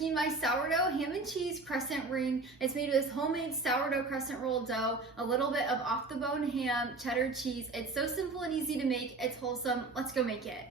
making my sourdough ham and cheese crescent ring. It's made with homemade sourdough crescent roll dough, a little bit of off the bone ham, cheddar cheese. It's so simple and easy to make. It's wholesome. Let's go make it.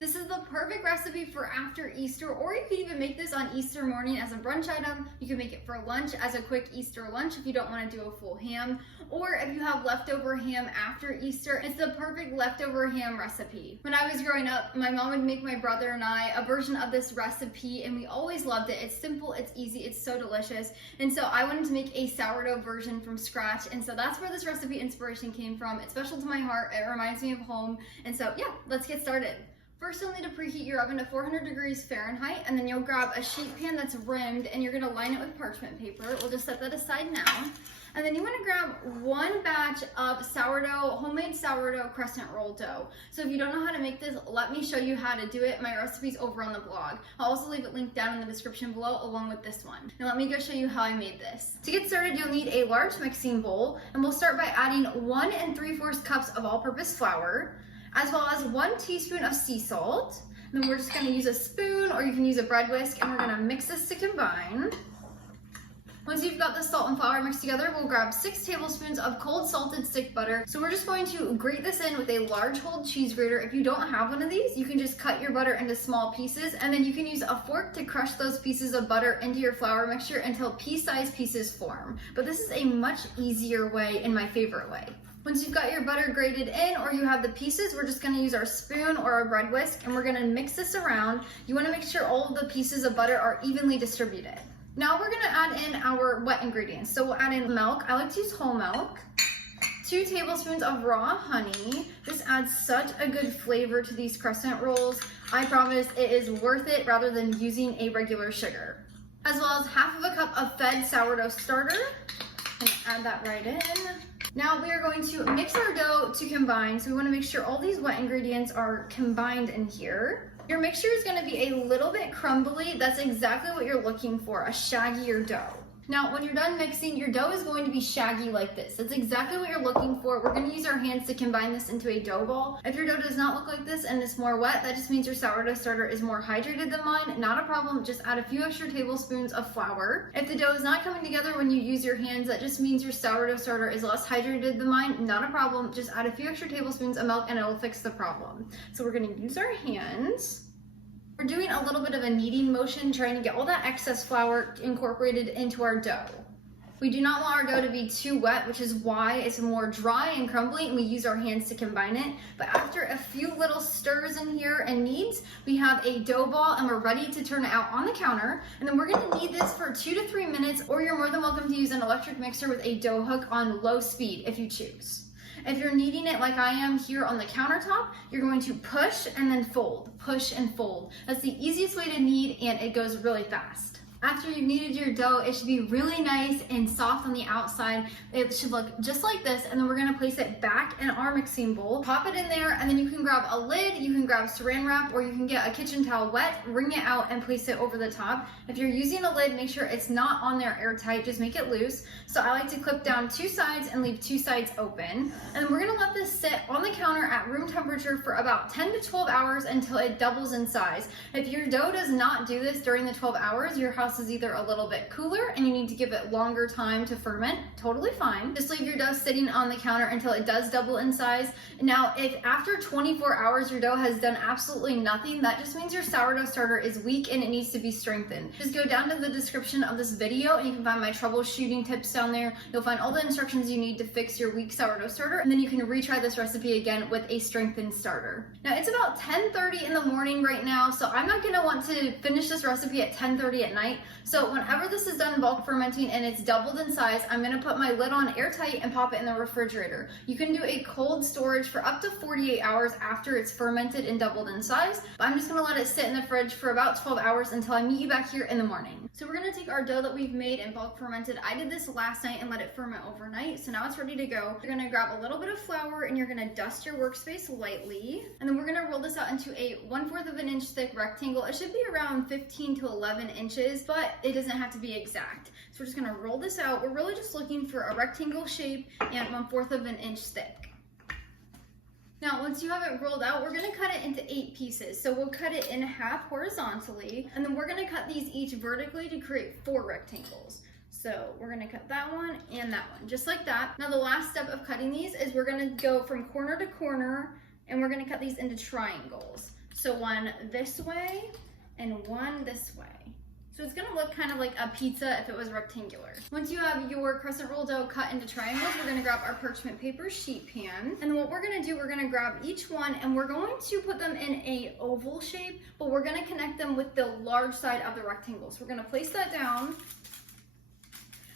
This is the perfect recipe for after Easter, or you could even make this on Easter morning as a brunch item. You can make it for lunch as a quick Easter lunch if you don't want to do a full ham, or if you have leftover ham after Easter, it's the perfect leftover ham recipe. When I was growing up, my mom would make my brother and I a version of this recipe, and we always loved it. It's simple, it's easy, it's so delicious. And so I wanted to make a sourdough version from scratch, and so that's where this recipe inspiration came from. It's special to my heart, it reminds me of home, and so yeah, let's get started. First, you'll need to preheat your oven to 400 degrees Fahrenheit, and then you'll grab a sheet pan that's rimmed, and you're gonna line it with parchment paper. We'll just set that aside now. And then you wanna grab one batch of homemade sourdough crescent roll dough. So if you don't know how to make this, let me show you how to do it. My recipe's over on the blog. I'll also leave it linked down in the description below along with this one. Now let me go show you how I made this. To get started, you'll need a large mixing bowl, and we'll start by adding 1 3/4 cups of all-purpose flour, as well as 1 teaspoon of sea salt. And then we're just gonna use a spoon, or you can use a bread whisk, and we're gonna mix this to combine. Once you've got the salt and flour mixed together, we'll grab 6 tablespoons of cold salted stick butter. So we're just going to grate this in with a large hold cheese grater. If you don't have one of these, you can just cut your butter into small pieces, and then you can use a fork to crush those pieces of butter into your flour mixture until pea-sized pieces form. But this is a much easier way and my favorite way. Once you've got your butter grated in, or you have the pieces, we're just gonna use our spoon or our bread whisk, and we're gonna mix this around. You wanna make sure all of the pieces of butter are evenly distributed. Now we're gonna add in our wet ingredients. So we'll add in milk. I like to use whole milk. 2 tablespoons of raw honey. This adds such a good flavor to these crescent rolls. I promise it is worth it rather than using a regular sugar. As well as 1/2 cup of fed sourdough starter. And add that right in. Now we are going to mix our dough to combine, so we want to make sure all these wet ingredients are combined in here. Your mixture is going to be a little bit crumbly. That's exactly what you're looking for, a shaggier dough. Now, when you're done mixing, your dough is going to be shaggy like this. That's exactly what you're looking for. We're gonna use our hands to combine this into a dough ball. If your dough does not look like this and it's more wet, that just means your sourdough starter is more hydrated than mine. Not a problem, just add a few extra tablespoons of flour. If the dough is not coming together when you use your hands, that just means your sourdough starter is less hydrated than mine. Not a problem, just add a few extra tablespoons of milk and it will fix the problem. So we're gonna use our hands. We're doing a little bit of a kneading motion, trying to get all that excess flour incorporated into our dough. We do not want our dough to be too wet, which is why it's more dry and crumbly, and we use our hands to combine it. But after a few little stirs in here and kneads, we have a dough ball, and we're ready to turn it out on the counter. And then we're gonna knead this for 2 to 3 minutes, or you're more than welcome to use an electric mixer with a dough hook on low speed if you choose. If you're kneading it like I am here on the countertop, you're going to push and then fold, push and fold. That's the easiest way to knead, and it goes really fast. After you've kneaded your dough, it should be really nice and soft on the outside. It should look just like this, and then we're gonna place it back in our mixing bowl. Pop it in there, and then you can grab a lid, you can grab saran wrap, or you can get a kitchen towel wet, wring it out, and place it over the top. If you're using a lid, make sure it's not on there airtight, just make it loose. So I like to clip down 2 sides and leave 2 sides open. And then we're gonna let this sit on the counter at room temperature for about 10 to 12 hours until it doubles in size. If your dough does not do this during the 12 hours, your house is either a little bit cooler and you need to give it longer time to ferment. Totally fine. Just leave your dough sitting on the counter until it does double in size. Now, if after 24 hours your dough has done absolutely nothing, that just means your sourdough starter is weak and it needs to be strengthened. Just go down to the description of this video and you can find my troubleshooting tips down there. You'll find all the instructions you need to fix your weak sourdough starter, and then you can retry this recipe again with a strengthened starter. Now, it's about 10:30 in the morning right now, so I'm not gonna want to finish this recipe at 10:30 at night. So whenever this is done bulk fermenting and it's doubled in size, I'm gonna put my lid on airtight and pop it in the refrigerator. You can do a cold storage for up to 48 hours after it's fermented and doubled in size, but I'm just gonna let it sit in the fridge for about 12 hours until I meet you back here in the morning. So we're gonna take our dough that we've made and bulk fermented. I did this last night and let it ferment overnight, so now it's ready to go. You're gonna grab a little bit of flour and you're gonna dust your workspace lightly, and then we're gonna roll this out into a 1/4 of an inch thick rectangle. It should be around 15 to 11 inches, but it doesn't have to be exact. So we're just gonna roll this out. We're really just looking for a rectangle shape and 1/4 of an inch thick. once you have it rolled out, we're gonna cut it into 8 pieces. So we'll cut it in half horizontally, and then we're gonna cut these each vertically to create 4 rectangles. So we're gonna cut that one and that one, just like that. Now the last step of cutting these is we're gonna go from corner to corner, and we're gonna cut these into triangles. So one this way and one this way. So it's gonna look kind of like a pizza if it was rectangular. Once you have your crescent roll dough cut into triangles, we're gonna grab our parchment paper sheet pan. And then what we're gonna do, we're gonna grab each one and we're going to put them in a oval shape, but we're gonna connect them with the large side of the rectangle. So we're gonna place that down.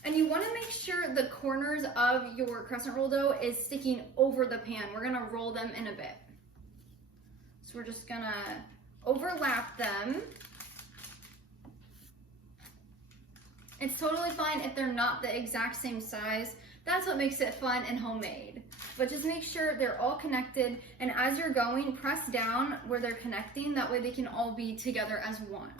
And you wanna make sure the corners of your crescent roll dough is sticking over the pan. We're gonna roll them in a bit. So we're just gonna overlap them. It's totally fine if they're not the exact same size. That's what makes it fun and homemade. But just make sure they're all connected, and as you're going, press down where they're connecting. That way they can all be together as one.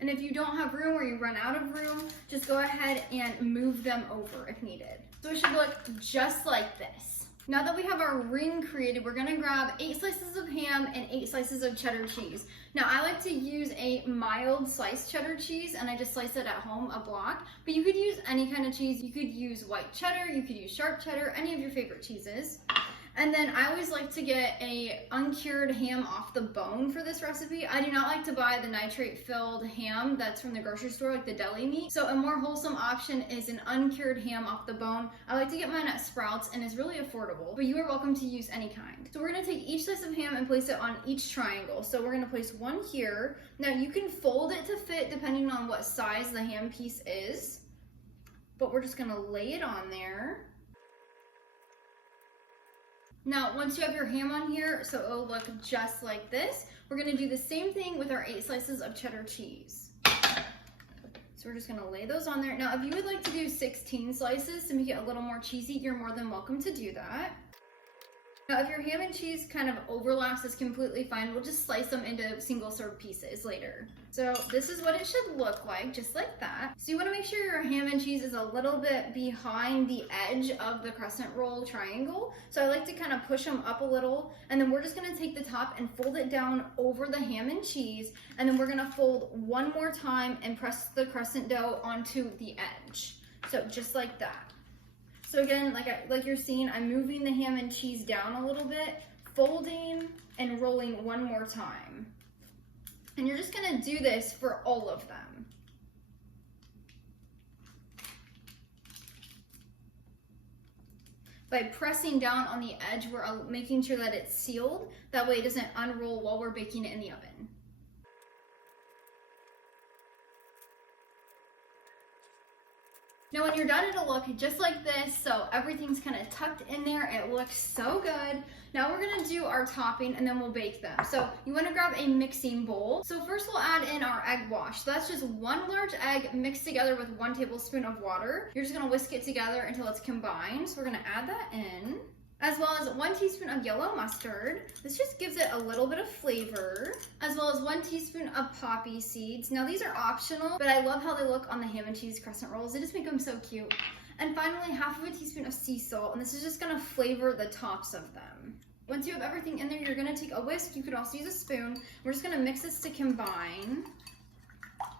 And if you don't have room or you run out of room, just go ahead and move them over if needed. So it should look just like this. Now that we have our ring created, we're gonna grab 8 slices of ham and 8 slices of cheddar cheese. Now I like to use a mild sliced cheddar cheese, and I just slice it at home, a block, but you could use any kind of cheese. You could use white cheddar, you could use sharp cheddar, any of your favorite cheeses. And then I always like to get a uncured ham off the bone for this recipe. I do not like to buy the nitrate filled ham that's from the grocery store, like the deli meat. So a more wholesome option is an uncured ham off the bone. I like to get mine at Sprouts, and it's really affordable, but you are welcome to use any kind. So we're gonna take each slice of ham and place it on each triangle. So we're gonna place one here. Now you can fold it to fit depending on what size the ham piece is, but we're just gonna lay it on there. Now, once you have your ham on here, so it'll look just like this, we're gonna do the same thing with our 8 slices of cheddar cheese. So we're just gonna lay those on there. Now, if you would like to do 16 slices to make it a little more cheesy, you're more than welcome to do that. Now, if your ham and cheese kind of overlaps, it's completely fine. We'll just slice them into single serve pieces later. So this is what it should look like, just like that. So you wanna make sure your ham and cheese is a little bit behind the edge of the crescent roll triangle. So I like to kind of push them up a little, and then we're just gonna take the top and fold it down over the ham and cheese, and then we're gonna fold one more time and press the crescent dough onto the edge. So just like that. So again, like you're seeing, I'm moving the ham and cheese down a little bit, folding and rolling one more time. And you're just gonna do this for all of them. By pressing down on the edge, we're making sure that it's sealed. That way it doesn't unroll while we're baking it in the oven. Now when you're done, it'll look just like this, so everything's kind of tucked in there. It looks so good. Now we're gonna do our topping, and then we'll bake them. So you wanna grab a mixing bowl. So first we'll add in our egg wash. So that's just 1 large egg mixed together with 1 tablespoon of water. You're just gonna whisk it together until it's combined. So we're gonna add that in, as well as 1 teaspoon of yellow mustard. This just gives it a little bit of flavor, as well as 1 teaspoon of poppy seeds. Now these are optional, but I love how they look on the ham and cheese crescent rolls. They just make them so cute. And finally, 1/2 teaspoon of sea salt, and this is just gonna flavor the tops of them. Once you have everything in there, you're gonna take a whisk. You could also use a spoon. We're just gonna mix this to combine.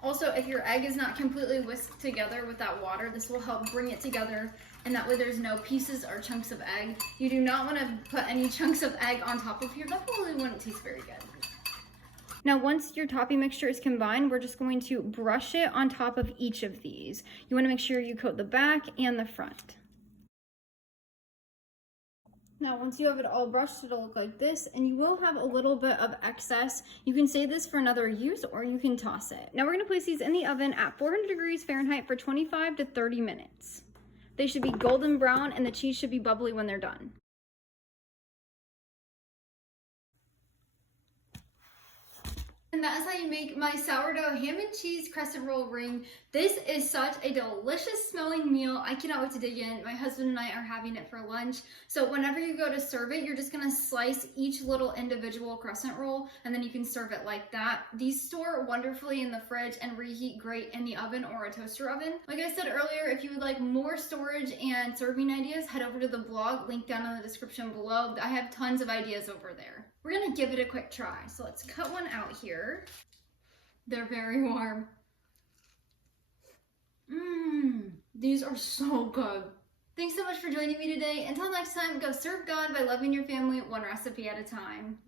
Also, if your egg is not completely whisked together with that water, this will help bring it together, and that way there's no pieces or chunks of egg. You do not want to put any chunks of egg on top of here. That probably wouldn't taste very good. Now, once your topping mixture is combined, we're just going to brush it on top of each of these. You want to make sure you coat the back and the front. Now, once you have it all brushed, it'll look like this, and you will have a little bit of excess. You can save this for another use, or you can toss it. Now we're gonna place these in the oven at 400 degrees Fahrenheit for 25 to 30 minutes. They should be golden brown, and the cheese should be bubbly when they're done. And that is how you make my sourdough ham and cheese crescent roll ring. This is such a delicious smelling meal. I cannot wait to dig in. My husband and I are having it for lunch. So whenever you go to serve it, you're just gonna slice each little individual crescent roll and then you can serve it like that. These store wonderfully in the fridge and reheat great in the oven or a toaster oven. Like I said earlier, if you would like more storage and serving ideas, head over to the blog, link down in the description below. I have tons of ideas over there. We're gonna give it a quick try. So let's cut one out here. They're very warm. These are so good. Thanks so much for joining me today. Until next time, go serve God by loving your family one recipe at a time.